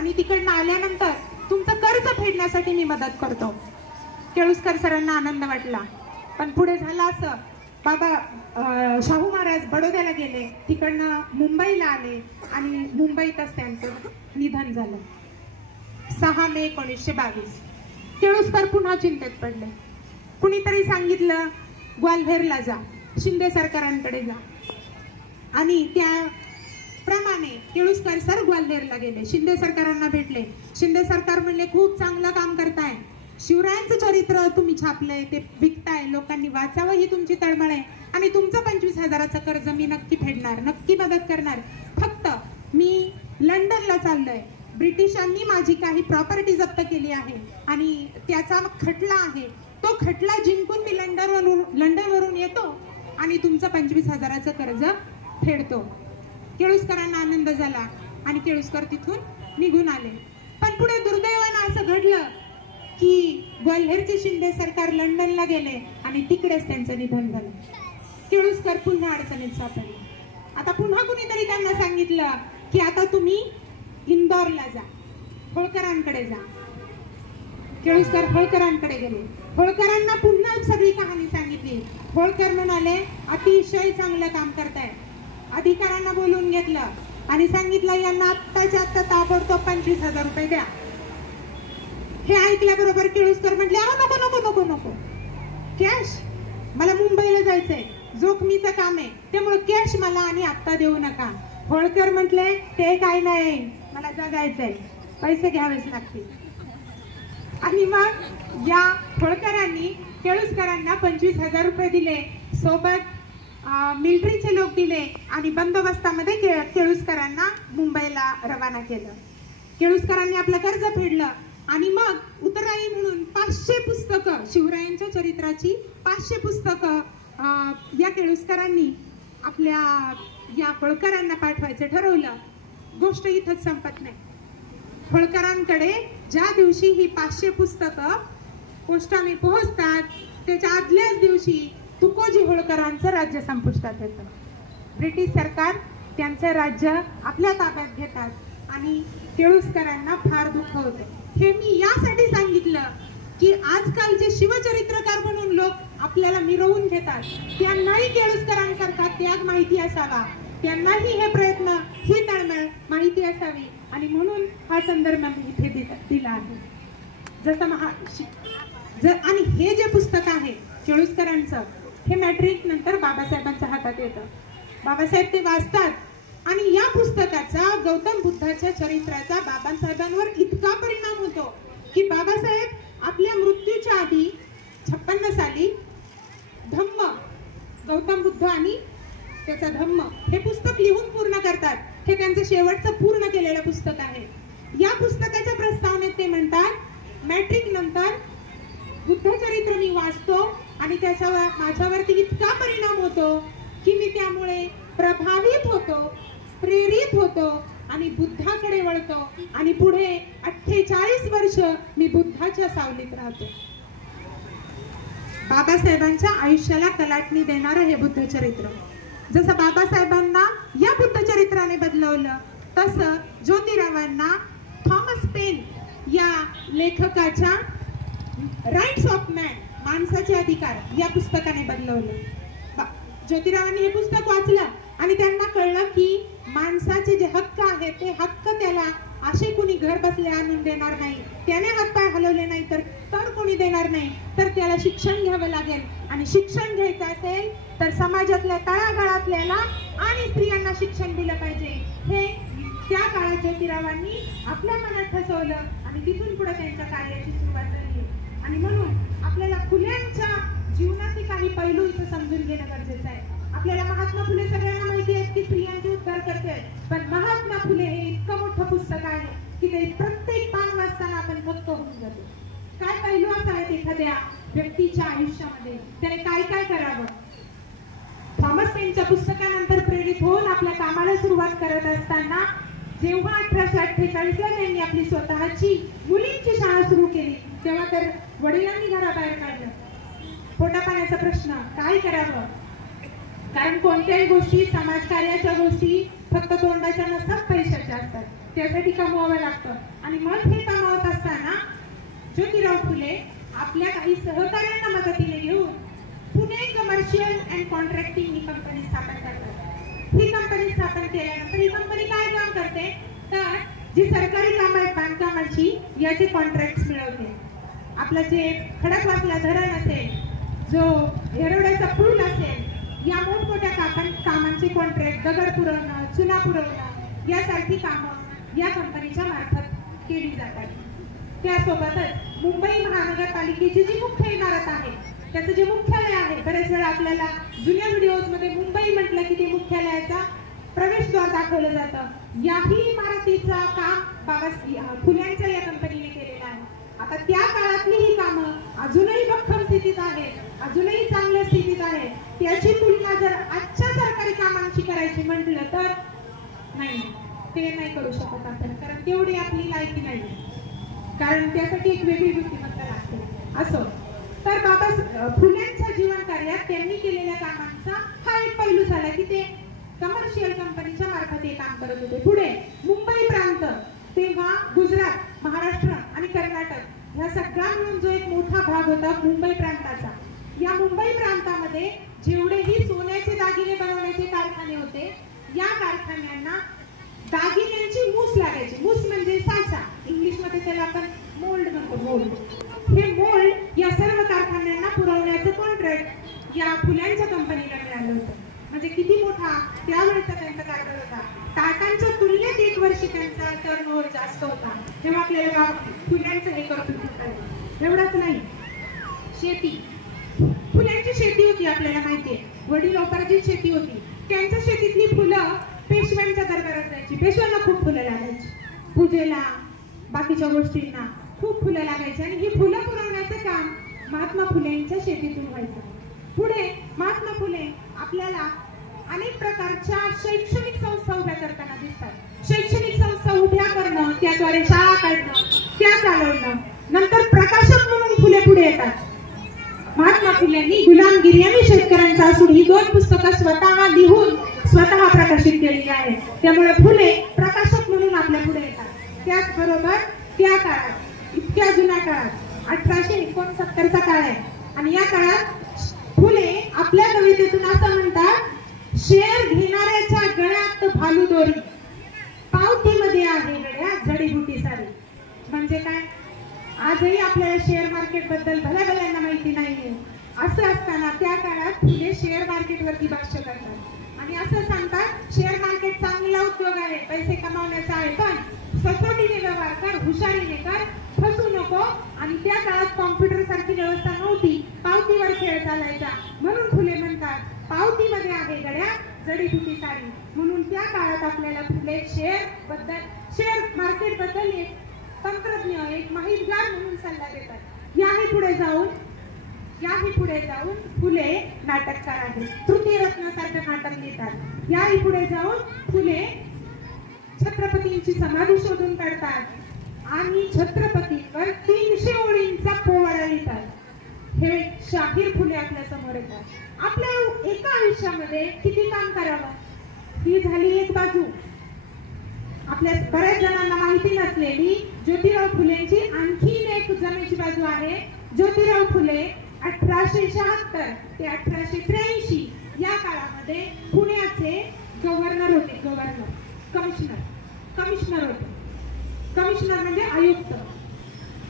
आणि तिकडनं आल्यानंतर तुमचं कर्ज फेडण्यासाठी मी मदत करतो. केळुसकर सरांना आनंद वाटला. पण पुढे झालं असं, बाबा शाहू महाराज बडोद्याला गेले, तिकडनं मुंबईला आले आणि मुंबईतच त्यांचं निधन झालं 6 मे 1922. केळुसकर पुन्हा चिंतेत पडले. कुणीतरी सांगितलं ग्वाल्हेरला जा, शिंदे सरकारांकडे जा, आणि त्याप्रमाणे केळुसकर सर ग्वाल्हेरला गेले, शिंदे सरकारांना भेटले. शिंदे सरकार म्हणले खूप चांगलं काम करताय, शिवरायांचं चरित्र तुम्ही छापलंय, ते विकताय, लोकांनी वाचावं ही तुमची तळमळ आहे, आणि तुमचं 25,000चं कर्ज मी नक्की फेडणार, नक्की मदत करणार. फक्त मी लंडनला चाललोय, ब्रिटिशांनी माझी काही प्रॉपर्टी जप्त केली आहे आणि त्याचा खटला आहे, तो खटला जिंकून मी लंडनवरून येतो आणि तुमचं 25,000चं कर्ज फेडतो. केळुसकरांना आनंद झाला आणि केळुसकर तिथून निघून आले. पण पुढे दुर्दैवानं असं घडलं की ग्वाल्हेरचे शिंदे सरकार लंडनला गेले आणि तिकडेच त्यांचं निधन झालं. केळुसकर पुन्हा अडचणीत सापडले. आता पुन्हा कुणीतरी त्यांना सांगितलं की आता तुम्ही इंदोरला जा, होळकरांकडे जा. केळुसकर होळकरांकडे गेले. होळकरांना पुन्हा सगळी कहाणी सांगितली. होळकर म्हणाले अतिशय चांगलं काम करताय. अधिकाऱ्यांना बोलून घेतलं आणि सांगितलं यांना आत्ताच्या आत्ता ताबडतोब 25,000 रुपये द्या. हे ऐकल्याबरोबर केळुसकर म्हटले नको नको नको नको, कॅश, मला मुंबईला जायचंय, जोखमीचं काम आहे, त्यामुळे कॅश मला आणि आत्ता देऊ नका. होळकर म्हटले ते काय नाही, मला जगायचंय, पैसे घ्यावेच लागतील. आणि मग या होळकरांनी केळुसकरांना 25,000 रुपये दिले, सोबत मिलिटरीचे लोक दिले आणि बंदोबस्तामध्ये केळुसकरांना मुंबईला रवाना केलं. केळुसकरांनी आपलं कर्ज फेडलं आणि मग उतराई म्हणून 500 पुस्तकं, शिवरायांच्या चरित्राची 500 पुस्तकं या केळुसकरांनी आपल्या या होळकरांना पाठवायचं ठरवलं. गोष्ट इथंच संपत नाही. होळकरांकडे ज्या दिवशी ही 500 पुस्तकं पोस्टाने पोहोचतात त्याच्या आदल्याच दिवशी तुकोजी होळकरांचं राज्य संपुष्टात येतं. ब्रिटिश सरकार त्यांचं राज्य आपल्या ताब्यात घेतात आणि केळुसकरांना फार दुःख होते. हे मी यासाठी सांगितलं की आजकालचे शिवचरित्रकार म्हणून लोक आपल्याला मिरवून घेतात, त्यांनाही केळुसकरांसारखा त्याग माहिती असावा, त्यांनाही हे प्रयत्न, ही तळमळ माहिती असावी, आणि म्हणून हा संदर्भ मी इथे दिला आहे. आणि हे जे पुस्तक आहे केळुसकरांचं, हे मॅट्रिक नंतर बाबासाहेबांच्या हातात येतं. बाबासाहेब ते वाचतात आणि या पुस्तकाचा गौतम बुद्धाच्या चरित्राचा बाबासाहेबांवर इतका परिणाम होतो की बाबासाहेब आपल्या मृत्यूच्या आधी 56 साली धम्म, गौतम बुद्ध आणि त्याचा धम्म हे पुस्तक लिहून पूर्ण करतात. हे त्यांचं शेवटचं पूर्ण केलेलं पुस्तक आहे. या पुस्तकाच्या प्रस्तावनेत ते म्हणतात मॅट्रिक नंतर बुद्धचरित्र मी वाचतो आणि त्याच्यावर माझ्यावरती इतका परिणाम होतो की मी त्यामुळे प्रभावित होतो, प्रेरित होतो आणि बुद्धाकडे वळतो आणि पुढे 48 वर्ष मी बुद्धाच्या सावलीत राहतो. बाबासाहेबांच्या आयुष्याला कलाटणी देणारं हे बुद्धचरित्र, जसं बाबासाहेबांना या बुद्धचरित्राने बदलवलं तसं ज्योतिरावांना थॉमस पेन या लेखकाच्या राईट्स ऑफ मॅन, माणसाचे अधिकार या पुस्तकाने बदलवलं. ज्योतिरावांनी हे पुस्तक वाचलं आणि त्यांना कळलं की माणसाचे जे हक्क आहेत ते हक्क त्याला असे कोणी घर बसल्या आणून देणार नाही, त्याने हातपाय हलवले नाही तर कोणी देणार नाही, तर त्याला शिक्षण घ्यावं लागेल, आणि शिक्षण घ्यायचं असेल तर समाजातल्या तळागाळातल्याला आणि स्त्रियांना शिक्षण दिलं पाहिजे. हे त्या काळात ज्योतिरावांनी आपल्या मनात ठसवलं आणि तिथून पुढे त्यांच्या कार्याची सुरुवात झाली. आणि म्हणून आपल्याला फुल्यांच्या जीवनाचे काही पैलू इथं समजून घेणं गरजेचं आहे. आपल्याला महात्मा फुले सगळ्यांना माहिती आहे की स्त्रियांचे उद्धार करते, पण महात्मा फुले हे इतकं मोठं पुस्तक आहे की ते प्रत्येक पान वाचताना आपण मुक्त होऊन जातो. काय पैलू असावेत एखाद्या व्यक्तीच्या आयुष्यामध्ये, त्याने काय काय करावं. थॉमस पेनच्या पुस्तकानंतर प्रेरित होऊन आपल्या कामाला सुरुवात करत असताना जेव्हा 1848ला त्यांनी आपली स्वतःची मुलींची शाळा सुरू केली तेव्हा तर वडिलांनी घराबाहेर काढलं. पोटापाण्याचा प्रश्न, काय करावं, कारण कोणत्याही गोष्टी, समाजकार्याच्या गोष्टी फक्त तोंडाच्या नसतात, पैशाच्या असतात. त्यासाठी कमवावं लागतं आणि मग हे कमावत असताना ज्योतिराव फुले आपल्या काही सहकाऱ्यांना मदतीने घेऊन Pune commercial and contracting he company स्थापन करतात। ही कंपनी स्थापन केल्यानंतर ही कंपनी काय काम करते तर जी सरकारी कामं आहेत बांधकामाची याचे कॉन्ट्रॅक्ट मिळवते। आपलं जे खडकवासला धरण असेल, जो येरवड्याचा पूल असेल, या मोठमोठ्या कामांचे कॉन्ट्रॅक्ट, दगड पुरवणं, चुना पुरवणं यासारखी कामं या कंपनीच्या मार्फत केली जातात। त्यासोबतच मुंबई महानगरपालिकेची जी मुख्य इमारत आहे त्याचं जे मुख्यालय आहे, बरेच वेळा आपल्याला जुन्या व्हिडिओजमध्ये मुंबई म्हटलं की ते मुख्यालयाचा प्रवेशद्वार दाखवलं जातं। याही इमारतीचा काम बाबा फुल्यांच्या या कंपनीने केलेलं आहे। आता त्या काळातली ही कामं अजूनही भक्कम स्थितीत आहेत, अजूनही चांगल्या स्थितीत आहे। त्याची तुलना जर आजच्या सरकारी कामांशी करायची म्हटलं तर नाही, ते नाही करू शकत आपण, कारण तेवढी आपली लायकी नाही, कारण त्यासाठी एक वेगळी बुद्धिमत्ता लागते। असो तर बाबा फुल्यांच्या जीवन कार्यात त्यांनी केलेल्या कामांचा हा एक पैलू झाला की ते कमर्शियल कंपनीच्या मार्फत हे काम करत होते। पुढे मुंबई प्रांत, तेव्हा गुजरात, महाराष्ट्र आणि कर्नाटक ह्या सगळा मिळून जो एक मोठा भाग होता मुंबई प्रांताचा, या मुंबई प्रांतामध्ये जेवढेही सोन्याचे दागिने बनवण्याचे कारखाने होते, या कारखान्यांना दागिन्यांची मूस लागायची। मूस म्हणजे साचा, इंग्लिश मध्ये त्याला आपण मोल्ड म्हणतो, मोल्ड। हे मोल्ड या सर्व कारखान्यांना पुरवण्याचं कॉन्ट्रॅक्ट या फुल्यांच्या कंपनीला मिळालं होतं। म्हणजे किती मोठा त्यावेळेचा त्यांचा कारभार होता। टाटांच्या तुलनेत 1 वर्षी त्यांचा टर्नओव्हर जास्त होता। तेव्हा आपल्याला फुल्यांचं हे करतो एवढंच नाही, शेती, फुल्यांची शेती होती आपल्याला माहितीये, वडिलोपार्जित शेती होती। त्यांच्या शेतीतली फुलं पेशव्यांच्या दरबारात जायची, पेशव्यांना खूप फुलं लागायची, पूजेला बाकीच्या गोष्टींना खूप फुलं लागायची आणि ही फुलं पुरवण्याचं काम महात्मा फुलेंच्या शेतीतून व्हायचं। पुढे महात्मा फुले आपल्याला अनेक प्रकारच्या शैक्षणिक संस्था उभ्या करताना दिसतात। शैक्षणिक संस्था उभ्या करणं, त्याद्वारे शाळा काढणं, त्या चालवणं, नंतर प्रकाशक म्हणून फुले पुढे येतात। महात्मा फुलेंनी गुलामगिरी आणि शेतकऱ्यांचा असूड ही 2 पुस्तकं स्वतः लिहून स्वतः प्रकाशित केलेली आहेत, त्यामुळे फुले प्रकाशक म्हणून आपल्या पुढे येतात। त्याचबरोबर त्या काळात, इतक्या जुन्या काळात 1869चा काळ आहे आणि या काळात फुले आपल्या कवितेतून असं म्हणतात, शेर घेणाऱ्याच्या गळ्यात भालू दोरी, पावतीमध्ये आहे गड्या जडीबुटी सारी। म्हणजे काय, आजही आपल्याला शेअर मार्केट बद्दल भल्याभल्यांना माहिती नाहीये। असं असताना त्या काळात फुले शेअर मार्केट वरती भाष्य करतात आणि असं सांगतात, शेअर मार्केट चांगला उद्योग आहे, पैसे कमावण्याचा आहे, पण सचोटीने व्यवहार कर, हुशारीने कर, फसू नको। आणि त्या काळात कॉम्प्युटर सारखी व्यवस्था नव्हती, पावतीवर खेळ चालायचा, म्हणून फुले म्हणतात पावतीमध्ये आहे गड्या जडीबुटी सारी। म्हणून त्या काळात आपल्याला फुले शेअर मार्केट बद्दल एक तंत्रज्ञ, एक माहितगार म्हणून सल्ला देतात। याही पुढे जाऊन फुले नाटककार आहेत, तृतीयरत्नासारखं नाटक लिहितात। याही पुढे जाऊन फुले छत्रपतींची समाधी शोधून काढतात आणि छत्रपतींवर 300 ओळींचा पोवाडा लिहितात। हे शाहीर फुले आपल्या समोर येतात। आपल्या एका आयुष्यामध्ये किती काम करावं ही झाली एक बाजू। आपल्या बऱ्याच जणांना माहिती नसलेली ज्योतिराव फुलेंची आणखीन एक जमेची बाजू आहे। ज्योतिराव फुले 1876 ते 1883 या काळामध्ये पुण्याचे गव्हर्नर होते, कमिशनर होते। कमिशनर म्हणजे आयुक्त,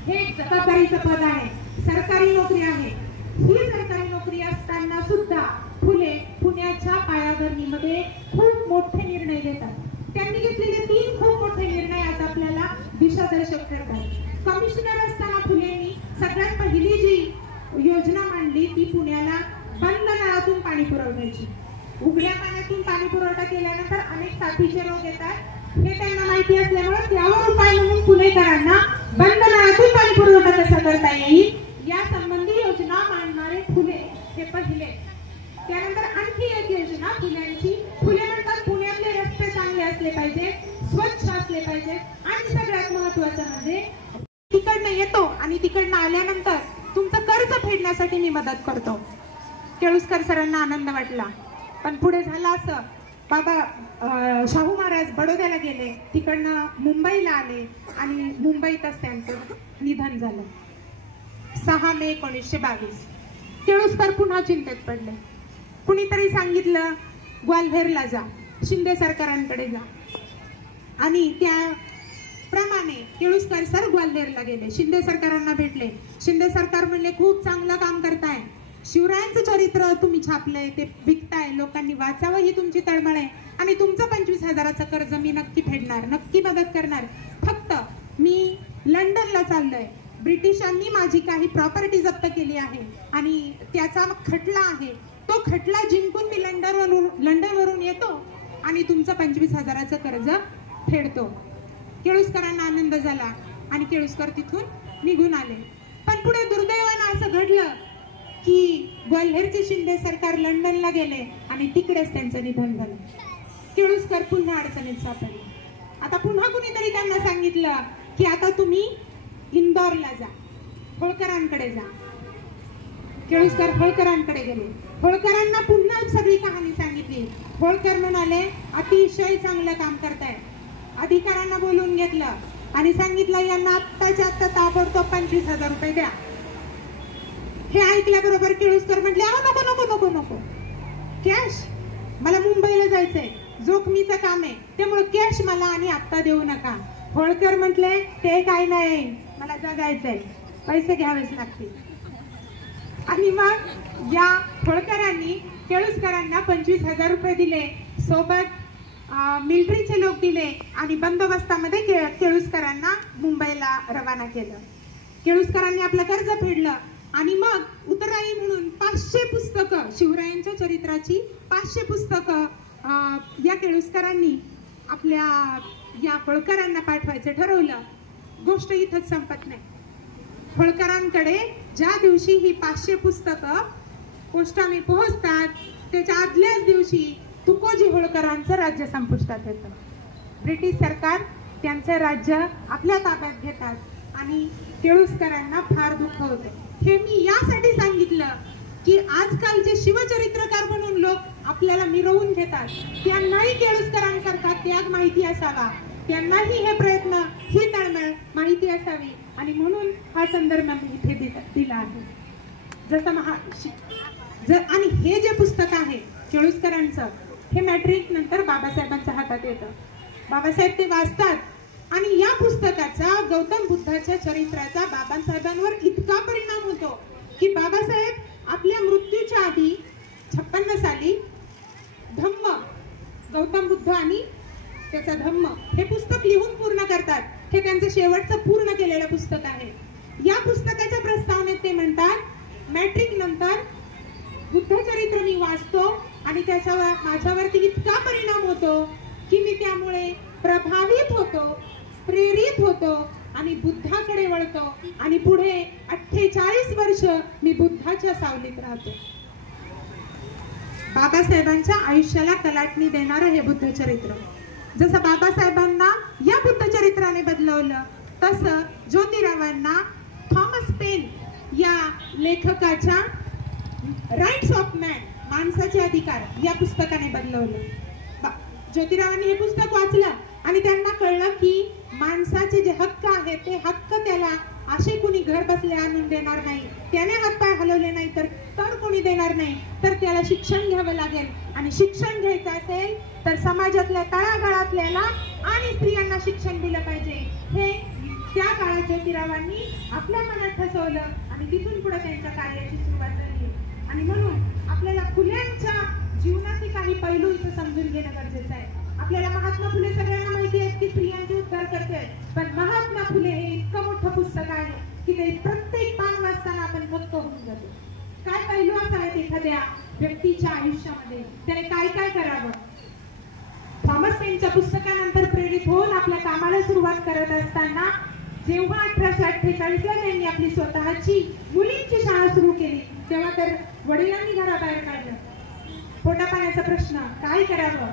हे एक जबाबदारीचं पद आहे, सरकारी नोकरी आहे। ही सरकारी नोकरी असताना सुद्धा फुले पुण्याच्या पायाभरणीमध्ये खूप मोठे निर्णय घेतात। त्यांनी घेतलेले 3 खूप मोठे निर्णय आज आपल्याला दिशादर्शक ठरतात। कमिशनर असताना फुलेंनी सगळ्यात पहिली जी योजना मांडली ती पुण्याला बंद नळातून पाणी पुरवण्याची। उघड्या पाण्यातून पाणी पुरवठा केल्यानंतर अनेक साथीचे रोग येतात, हे त्यांना माहिती असल्यामुळे त्यावर उपाय म्हणून पुणेकरांना बंद नळातून पाणी पुरवठा कसा करता येईल या संबंधी योजना मांडणारे फुले हे पहिले। त्यानंतर आणखी एक योजना फुल्यांची, फुले म्हणतात पुण्यातले रस्ते चांगले असले पाहिजे, स्वच्छ असले पाहिजे आणि सगळ्यात महत्त्वाचं म्हणजे तिकडनं येतो आणि तिकडनं आल्यानंतर तुमचं कर्ज फेडण्यासाठी मी मदत करतो। केळुसकर सरांना आनंद वाटला, पण पुढे झालं असं, बाबा शाहू महाराज बडोद्याला गेले, तिकडनं मुंबईला आले आणि मुंबईतच त्यांचं निधन झालं 6 मे 1922. केळुसकर पुन्हा चिंतेत पडले. कुणीतरी सांगितलं ग्वाल्हेरला जा, शिंदे सरकारांकडे जा, आणि त्याप्रमाणे केळुसकर सर ग्वाल्हेरला गेले, शिंदे सरकारांना भेटले. शिंदे सरकार म्हणले खूप चांगलं काम करताय, शिवरायांचं चरित्र तुम्ही छापलंय, ते विकताय, लोकांनी वाचावं ही तुमची तळमळ आहे, आणि तुमचं 25,000चं कर्ज मी नक्की फेडणार, नक्की मदत करणार. फक्त मी लंडनला चाललोय, ब्रिटिशांनी माझी काही प्रॉपर्टी जप्त केली आहे आणि त्याचा खटला आहे, तो खटला जिंकून मी लंडनवरून येतो आणि तुमचं 25,000चं कर्ज फेडतो. केळुसकरांना आनंद झाला आणि केळुसकर तिथून निघून आले. पण पुढे दुर्दैवानं असं घडलं की ग्वाल्हेरचे शिंदे सरकार लंडनला गेले आणि तिकडेच त्यांचं निधन झालं. केळुसकर पुन्हा अडचणीत सापडले. आता पुन्हा कुणीतरी त्यांना सांगितलं की आता तुम्ही इंदोरला जा, होळकरांकडे जा. केळुसकर होळकरांकडे गेले. होळकरांना पुन्हा सगळी कहाणी सांगितली. होळकर म्हणाले अतिशय चांगलं काम करताय. अधिकाऱ्यांना बोलून घेतलं आणि सांगितलं यांना आत्ताच्या आत्ता ताबडतोब 25,000 रुपये द्या. हे ऐकल्याबरोबर केळुसकर म्हटले नको नको नको नको, कॅश, मला मुंबईला जायचंय, जोखमीचं काम आहे, त्यामुळे कॅश मला आणि आत्ता देऊ नका. होळकर म्हटले ते काय नाही, मला जगायचंय, पैसे घ्यावेच लागतील. आणि मग या होळकरांनी केळुसकरांना 25,000 रुपये दिले, सोबत मिलिटरीचे लोक दिले आणि बंदोबस्तामध्ये केळुसकरांना मुंबईला रवाना केलं. केळुसकरांनी आपलं कर्ज फेडलं आणि मग उतराई म्हणून 500 पुस्तकं, शिवरायांच्या चरित्राची 500 पुस्तकं या केळुसकरांनी आपल्या या होळकरांना पाठवायचं ठरवलं. गोष्ट इथंच संपत नाही. होळकरांकडे ज्या दिवशी ही 500 पुस्तकं पोस्टाने पोहोचतात त्याच्या आदल्याच दिवशी तुकोजी होळकरांचं राज्य संपुष्टात येतं. ब्रिटिश सरकार त्यांचं राज्य आपल्या ताब्यात घेतात आणि केळुसकरांना फार दुःख होतं. हे मी यासाठी सांगितलं की आजकालचे शिवचरित्रकार म्हणून लोक आपल्याला मिरवून घेतात, त्यांनाही केळुसकरांसारखा त्याग माहिती असावा, त्यांनाही हे प्रयत्न, ही तळमळ माहिती असावी, आणि म्हणून हा संदर्भ मी इथे दिला आहे. आणि हे जे पुस्तक आहे केळुसकरांचं, हे मॅट्रिक नंतर बाबासाहेबांच्या हातात येतं. बाबासाहेब ते वाचतात आणि या पुस्तकाचा गौतम बुद्धाच्या चरित्राचा बाबासाहेबांवर इतका परिणाम होतो की बाबासाहेब आपल्या मृत्यूच्या आधी 56 साली धम्म, गौतम बुद्ध आणि त्याचा धम्म हे पुस्तक लिहून पूर्ण करतात. हे त्यांचं शेवटचं पूर्ण केलेलं पुस्तक आहे. या पुस्तकाच्या प्रस्तावनेत ते म्हणतात मॅट्रिक नंतर बुद्धचरित्र मी वाचतो आणि त्याच्यावर माझ्यावरती इतका परिणाम होतो की मी त्यामुळे प्रभावित होतो, प्रेरित होतो आणि बुद्धाकडे वळतो आणि पुढे 48 वर्ष मी बुद्धाच्या सावलीत राहतो. बाबासाहेबांच्या आयुष्याला कलाटणी देणारं हे बुद्धचरित्र. जसं बाबासाहेबांना या बुद्धचरित्राने बदलवलं तसं ज्योतिरावांना थॉमस पेन या लेखकाच्या राईट्स ऑफ मॅन, माणसाचे अधिकार या पुस्तकाने बदलवलं. ज्योतिरावांनी हे पुस्तक वाचलं आणि त्यांना कळलं की माणसाचे जे हक्क आहेत ते हक्क त्याला असे कुणी घर बसले आणून देणार नाही, त्याने हातपाय हलवले नाही तर कोणी देणार नाही, तर त्याला शिक्षण घ्यावं लागेल. आणि शिक्षण घ्यायचं असेल तर समाजातल्या तळागाळातल्याला आणि स्त्रियांना शिक्षण दिलं पाहिजे. हे त्या काळात ज्योतिरावांनी आपल्या मनात ठसवलं आणि तिथून पुढे त्यांच्या कार्याची सुरुवात झाली. आणि म्हणून आपल्याला फुल्यांच्या जीवनाचे काही पैलू इथं समजून घेणं गरजेचं आहे. आपल्याला महात्मा फुले सगळ्यांना माहिती आहे की स्त्रियांचे उद्धार करते, पण महात्मा फुले हे इतकं मोठं पुस्तक आहे की ते प्रत्येक पान वाचताना आपण थक्क होऊन जातो. काय पैलू असावेत एखाद्या व्यक्तीच्या आयुष्यामध्ये, त्याने काय काय करावं. थॉमस पेनच्या पुस्तकानंतर प्रेरित होऊन आपल्या कामाला सुरुवात करत असताना जेव्हा 1848ला त्यांनी आपली स्वतःची मुलींची शाळा सुरू केली तेव्हा तर वडिलांनी घराबाहेर काढलं. पोटापाण्याचा प्रश्न, काय करावं,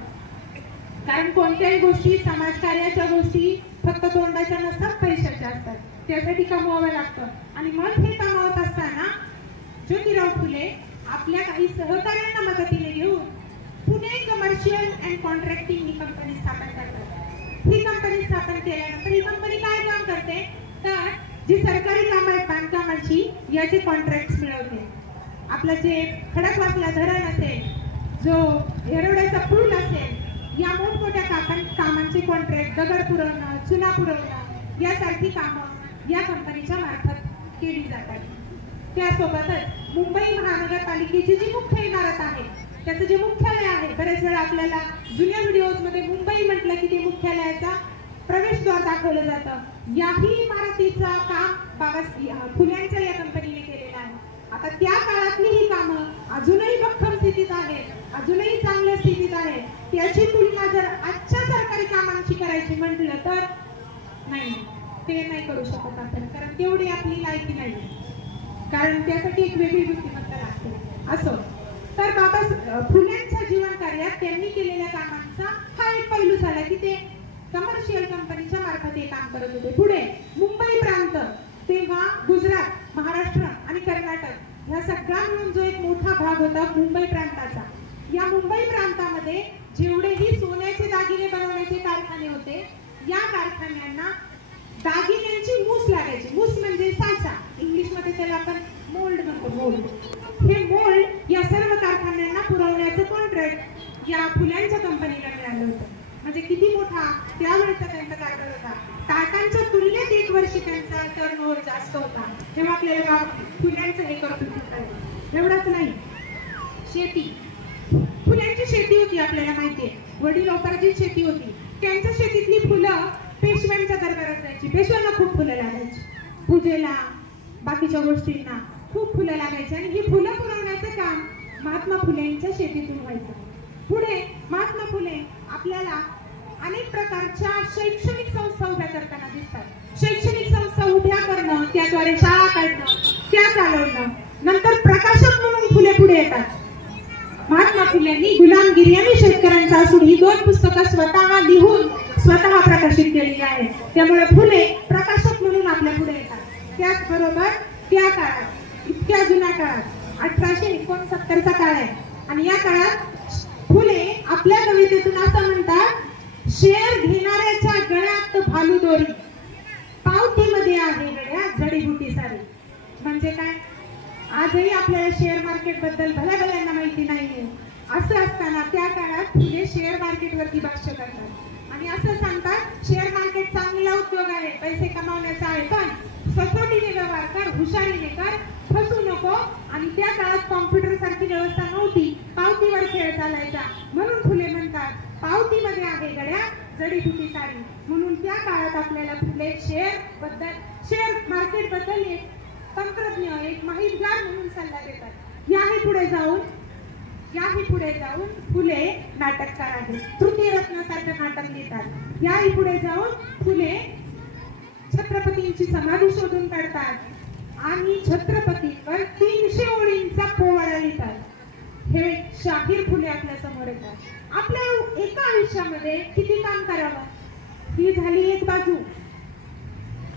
कारण कोणत्याही गोष्टी, समाजकार्याच्या गोष्टी फक्त तोंडाच्या नसतात, पैशाच्या असतात, त्यासाठी कमवावं लागतं. आणि मग हे कमवत असताना ज्योतिराव फुले आपल्या काही सहकार्यांना मदतीने घेऊन Pune commercial and contracting he company स्थापन करतात. ही कंपनी स्थापन केल्यानंतर ही कंपनी काय काम करते तर जी सरकारी कामं आहेत बांधकामाची याचे कॉन्ट्रॅक्ट मिळवते. आपलं जे खडकवासला धरण असेल, जो येरवड्याचा पूल असेल, या मोठमोठ्या कामांचे कॉन्ट्रॅक्ट, दगड पुरवणं, चुना पुरवणं यासारखी कामं या कंपनीच्या मार्फत केली जातात. त्यासोबतच मुंबई महानगरपालिकेची जी मुख्य इमारत आहे त्याचं जे मुख्यालय आहे, बरेच वेळा आपल्याला जुन्या व्हिडिओजमध्ये मुंबई म्हटलं की ते मुख्यालयाचा प्रवेशद्वार दाखवलं जातं. याही इमारतीचा काम बाबा फुल्यांच्या या कंपनीने केलेलं आहे. आता त्या काळातली ही कामं अजूनही भक्कम स्थितीत आहेत, अजूनही चांगल्या स्थितीत आहेत. त्याची तुलना जर आजच्या सरकारी कामांची करायची म्हटलं तर नाही, ते नाही करू शकत आपण, कारण तेवढी आपली लायकी नाही, कारण त्यासाठी एक वेगळी बुद्धिमत्ता लागते. असो तर बाबा फुल्यांच्या जीवन कार्यात त्यांनी केलेल्या कामांचा हा एक पैलू झाला की ते कमर्शियल कंपनीच्या मार्फत हे काम करत होते. पुढे मुंबई प्रांत, तेव्हा गुजरात, महाराष्ट्र आणि कर्नाटक ह्या सगळा मिळून जो एक मोठा भाग होता मुंबई प्रांताचा, या मुंबई प्रांतामध्ये जेवढेही सोन्याचे दागिने बनवण्याचे कारखाने होते, या कारखान्यांना दागिन्यांची मूस लागायची. मूस म्हणजे साचा, इंग्लिश मध्ये त्याला आपण मोल्ड म्हणतो, मोल्ड. हे मोल्ड या सर्व कारखान्यांना पुरवण्याचं कॉन्ट्रॅक्ट या फुल्यांच्या कंपनीला मिळालं होतं. म्हणजे किती मोठा त्यावेळेचा त्यांचा कारभार होता. टाटांच्या तुलनेत 1 वर्षी त्यांचा टर्नओव्हर जास्त होता. तेव्हा आपल्याला फुल्यांचं हे करत होते. एवढंच नाही, शेती, फुलांची शेती होती आपल्याला माहितीये. वडिलोपार्जित शेती होती. त्यांच्या शेतीतली फुलं पेशव्यांच्या दरबारात जायची. पेशव्यांना खूप फुलं लागायची, पूजेला, बाकीच्या गोष्टींना खूप फुलं लागायची आणि ही फुलं पुरवण्याचं काम महात्मा फुलेंच्या शेतीतून व्हायचं. पुढे महात्मा फुले आपल्याला अनेक प्रकारच्या शैक्षणिक संस्था उभ्या करताना दिसतात. शैक्षणिक संस्था उभ्या करणं, त्याद्वारे शाळा काढणं, त्या चालवणं. नंतर प्रकाशक म्हणून फुले पुढे येतात. महात्मा फुलेंनी गुलामगिरी आणि शेतकऱ्यांचा असून ही 2 पुस्तकं स्वतः लिहून स्वतः प्रकाशित केलेली आहेत. त्यामुळे फुले प्रकाशक म्हणून आपल्या पुढे येतात. त्याचबरोबर त्या काळात, इतक्या जुन्या काळात 1869चा काळ आहे आणि या काळात फुले आपल्या कवितेतून असं म्हणतात, शेर घेणाऱ्याच्या गळ्यात भालू दोरी, पावतीमध्ये आहे गड्या जडीबुटी सारी. म्हणजे काय, आजही आपल्याला शेअर मार्केट बद्दल भल्याभल्यांना माहिती नाहीये. असं असताना त्या काळात फुले शेअर मार्केट वरती भाष्य करतात आणि असं सांगतात, शेअर मार्केट चांगला उद्योग आहे, पैसे कमावण्याचा आहे, पण सचोटीने व्यवहार कर, हुशारीने कर, फसू नको. आणि त्या काळात कॉम्प्युटर सारखी व्यवस्था नव्हती, पावतीवर खेळ चालायचा. म्हणून फुले म्हणतात, पावतीमध्ये आहे गड्या जडीबुटी सारी. म्हणून त्या काळात आपल्याला फुले शेअर मार्केट बद्दल एक तंत्रज्ञ, एक माहितगार म्हणून सल्ला देतात. याही पुढे जाऊन फुले नाटककार आहेत. तृतीयरत्नासारखं नाटक लिहितात. याही पुढे जाऊन फुले छत्रपतींची समाधी शोधून काढतात आणि छत्रपतींवर 300 ओळींचा पोवाडा लिहितात. हे शाहीर फुले आपल्या समोर येतात. आपल्या एका आयुष्यामध्ये किती काम करावं ही झाली एक बाजू.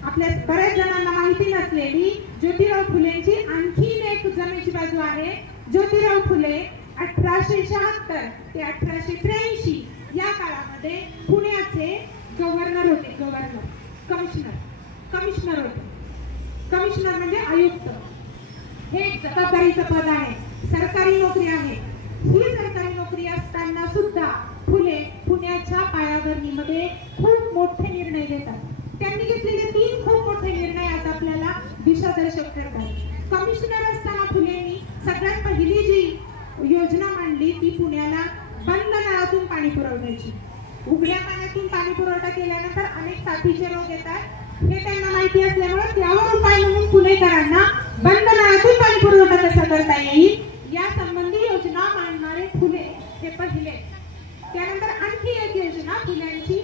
आपल्या बऱ्याच जणांना माहिती नसलेली ज्योतिराव फुलेंची आणखीन एक जमेची बाजू आहे. ज्योतिराव फुले 1876 ते 1883 या काळामध्ये पुण्याचे गव्हर्नर होते. कमिशनर होते. कमिशनर म्हणजे आयुक्त. हे एक जबाबदारीचं पद आहे, सरकारी नोकरी आहे. ही सरकारी नोकरी असताना सुद्धा फुले पुण्याच्या पायाभरणीमध्ये खूप मोठे निर्णय घेतात. त्यांनी घेतलेले 3 खूप मोठे निर्णय आज आपल्याला दिशादर्शक ठरतात. कमिशनर असताना फुलेंनी सगळ्यात पहिली जी योजना मांडली ती पुण्याला बंद नळातून पाणी पुरवठ्याची. उघड्या पाण्यातून पाणी पुरवठा केल्यानंतर अनेक साथीचे रोग येतात हे त्यांना माहिती असल्यामुळे त्यावर उपाय म्हणून पुणेकरांना बंद नळातून पाणी पुरवठा कसा करता येईल या संबंधी योजना मांडणारे फुले हे पहिले. त्यानंतर आणखी एक योजना फुल्यांची